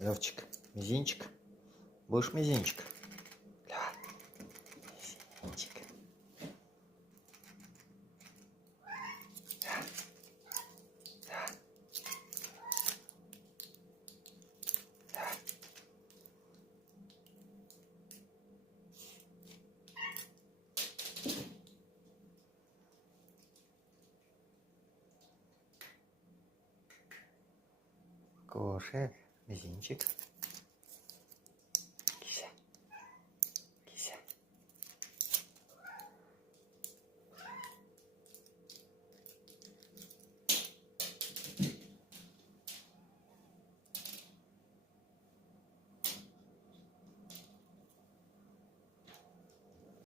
Левчик, мизинчик. Будешь мизинчик? Давай. Мизинчик. Да. Да. Да. Кошек, мизинчик.